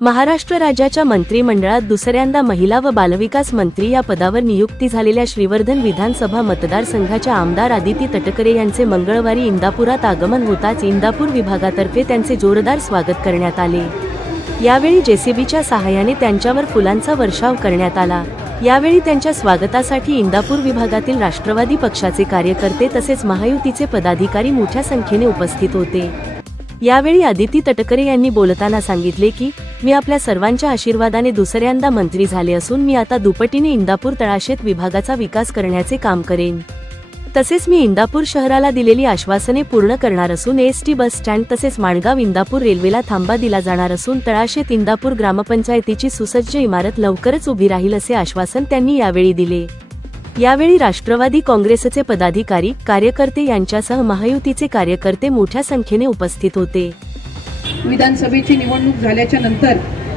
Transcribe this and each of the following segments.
महाराष्ट्र राज्याच्या मंत्रिमंडळात दुसऱ्यांदा महिला व बालविकास मंत्री या पदावर नियुक्ती झालेल्या श्रीवर्धन विधानसभा मतदारसंघाच्या आमदार आदिती तटकरे यांचे मंगळवारी इंदापुरात आगमन होताच इंदापूर विभागातर्फे त्यांचे जोरदार स्वागत करण्यात आले। यावेळी जेसीबीच्या सहाय्याने त्यांच्यावर फुलांचा वर्षाव करण्यात आला। यावेळी त्यांच्या स्वागतासाठी इंदापूर विभागातील राष्ट्रवादी पक्षाचे कार्यकर्ते तसेच महायुतीचे पदाधिकारी मोठ्या संख्येने उपस्थित होते। यावेळी आदिती तटकरे यांनी बोलताना सांगितले की मी आपल्या सर्वांच्या आशीर्वादाने दुसऱ्यांदा मंत्री झाले असून मी आता दुपटीने इंदापूर तळाशेत विभागाचा विकास करण्याचे काम करेन। तसेच मी इंदापूर शहराला दिलेली आश्वासने पूर्ण करणार असून एसटी बस स्टँड तसेच माणगाव इंदापूर रेल्वेला थांबा दिला जाणार असून तळाशेत इंदापूर ग्रामपंचायतीची सुसज्ज इमारत लवकरच उभी राहील असे आश्वासन त्यांनी यावेळी दिले। यावेळी राष्ट्रवादी काँग्रेसचे पदाधिकारी कार्यकर्ते यांच्यासह महायुतीचे कार्यकर्ते मोठ्या संख्येने उपस्थित होते। विधानसभेची निवडणूक झाल्याच्या नंतर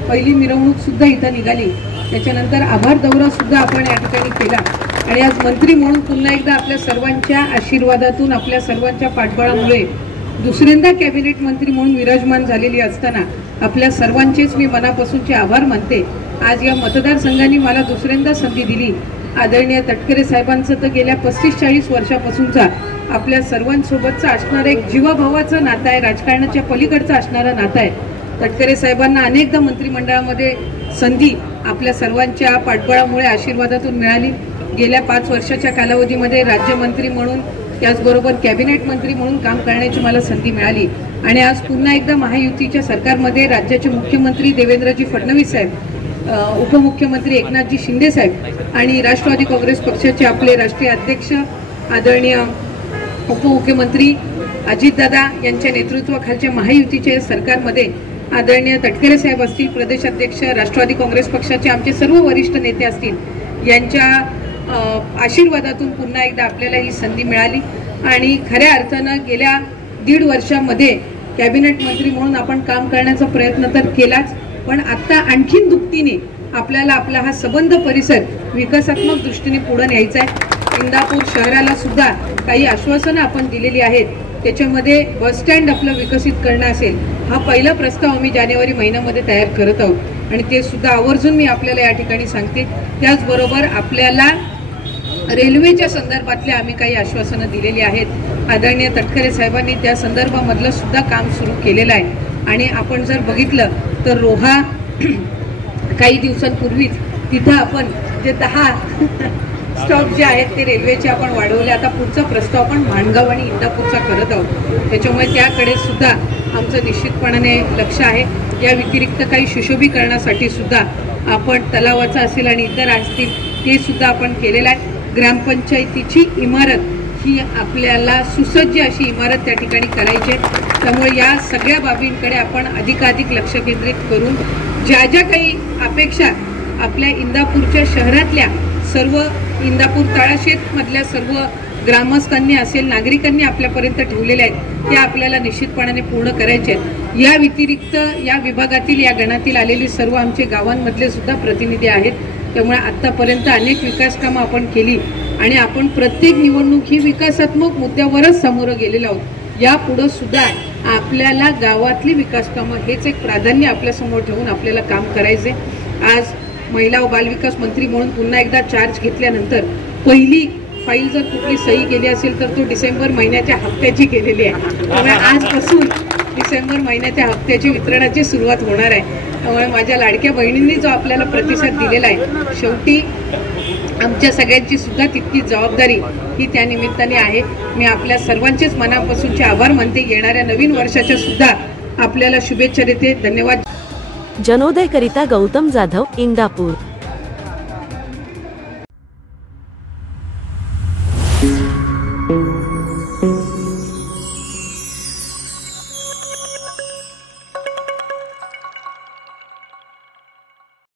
पहिली मिरवणूक सुद्धा इथं निघाली, त्याच्यानंतर आभार दौरा सुद्धा आपण या ठिकाणी केला आणि आज मंत्री म्हणून पुन्हा एकदा आपल्या सर्वांच्या आशीर्वादातून आपल्या सर्वांच्या पाठबळामुळे दुसऱ्यांदा कॅबिनेट मंत्री म्हणून विराजमान झालेली असताना आपल्या सर्वांचेच मी मनापासूनचे आभार मानते। आज या मतदारसंघाने मला दुसऱ्यांदा संधी दिली। आदरणीय तटकरे साहेबांचं तर गेल्या 35-40 वर्षापासूनचा आपल्या सर्वांसोबतचं असणारं एक जीवाभावाचं नातं आहे, राजकारणाच्या पलीकडचं असणारं नातं आहे। तटकरे साहेबांना अनेकदा मंत्रिमंडळामध्ये संधी आपल्या सर्वांच्या पाठबळामुळे आशीर्वादातून मिळाली। गेल्या 5 वर्षाच्या कालावधीमध्ये राज्यमंत्री म्हणून त्याचबरोबर कॅबिनेट मंत्री म्हणून काम करण्याची मला संधी मिळाली आणि आज पुन्हा एकदा महायुतीच्या सरकारमध्ये राज्याचे मुख्यमंत्री देवेंद्रजी फडणवीस साहेब, उपमुख्यमंत्री एकनाथजी शिंदे साहेब आणि राष्ट्रवादी काँग्रेस पक्षाचे आपले राष्ट्रीय अध्यक्ष आदरणीय उपमुख्यमंत्री अजितदादा यांच्या नेतृत्वाखालच्या महायुतीच्या सरकारमध्ये आदरणीय तटकरे साहेब असतील, प्रदेशाध्यक्ष राष्ट्रवादी काँग्रेस पक्षाचे आमचे सर्व वरिष्ठ नेते असतील, यांच्या आशीर्वादातून पुन्हा एकदा आपल्याला ही संधी मिळाली आणि खऱ्या अर्थानं गेल्या 1.5 वर्षामध्ये कॅबिनेट मंत्री म्हणून आपण काम करण्याचा प्रयत्न तर केलाच, पण आता आणखीन दुपटीने आपल्याला आपला हा सबंध परिसर विकासात्मक दृष्टीने पुढे न्यायचा आहे। इंदापूर शहराला सुद्धा काही आश्वासनं आपण दिलेली आहेत, त्याच्यामध्ये बस स्टँड आपलं विकसित करणं असेल, हा पहिला प्रस्ताव आम्ही जानेवारी महिन्यामध्ये तयार करत आहोत आणि ते सुद्धा आवर्जून मी आपल्याला या ठिकाणी सांगते। त्याचबरोबर आपल्याला रेल्वेच्या संदर्भातले आम्ही काही आश्वासनं दिलेली आहेत। आदरणीय तटकरे साहेबांनी त्या संदर्भामधलं सुद्धा काम सुरू केलेलं आहे आणि आपण जर बघितलं तर रोहा काही दिवसांपूर्वीच तिथं आपण जे 10 स्टॉप जे आहेत ते रेल्वेचे आपण वाढवले। आता पुढचा प्रस्ताव आपण माणगाव आणि इंदापूरचा करत आहोत, त्याच्यामुळे त्याकडे सुद्धा आमचं निश्चितपणाने लक्ष आहे। या व्यतिरिक्त काही सुशोभीकरणासाठी सुद्धा आपण तलावाचा असेल आणि इतर असतील ते सुद्धा आपण केलेलं आहे। ग्रामपंचायतीची इमारत ही आपल्याला सुसज्ज अशी इमारत त्या ठिकाणी करायची आहे, त्यामुळे या सगळ्या बाबींकडे आपण अधिकाधिक लक्ष केंद्रित करून ज्या ज्या काही अपेक्षा आपल्या इंदापूरच्या शहरातल्या सर्व इंदापूर तळाशेत मधल्या सर्व ग्रामस्थांनी असेल नागरिकांनी आपल्यापर्यंत ठेवलेल्या आहेत त्या आपल्याला निश्चितपणाने पूर्ण करायचे आहेत। या व्यतिरिक्त या विभागातील या गणातील आलेली सर्व आमचे गावांमधले सुद्धा प्रतिनिधी आहेत, त्यामुळे आतापर्यंत अनेक विकास कामं आपण केली आणि आपण प्रत्येक निवडणूक ही विकासात्मक मुद्द्यावरच सामोरं गेलेलो आहोत। यापुढे सुद्धा आपल्याला गावातली विकास कामं हेच एक प्राधान्य आपल्यासमोर ठेवून आपल्याला काम करायचे। आज महिला व बालविकास मंत्री म्हणून पुन्हा एकदा चार्ज घेतल्यानंतर पहिली फाईल जर कुठली सही केली असेल तर तो डिसेंबर महिन्याच्या हप्त्याची केलेली आहे, त्यामुळे आजपासून डिसेंबर महिन्याच्या हप्त्याची वितरणाची सुरुवात होणार आहे। त्यामुळे माझ्या लाडक्या बहिणींनी जो आपल्याला प्रतिसाद दिलेला आहे, शेवटी आमच्या सगळ्यांची सुद्धा तितकी जबाबदारी ही त्या निमित्ताने आहे। मी आपल्या सर्वांचेच मनापासूनचे आभार मानते। येणाऱ्या नवीन वर्षाच्या सुद्धा आपल्याला शुभेच्छा देते। धन्यवाद। जनोदय करिता गौतम जाधव, इंदापूर। Thank you.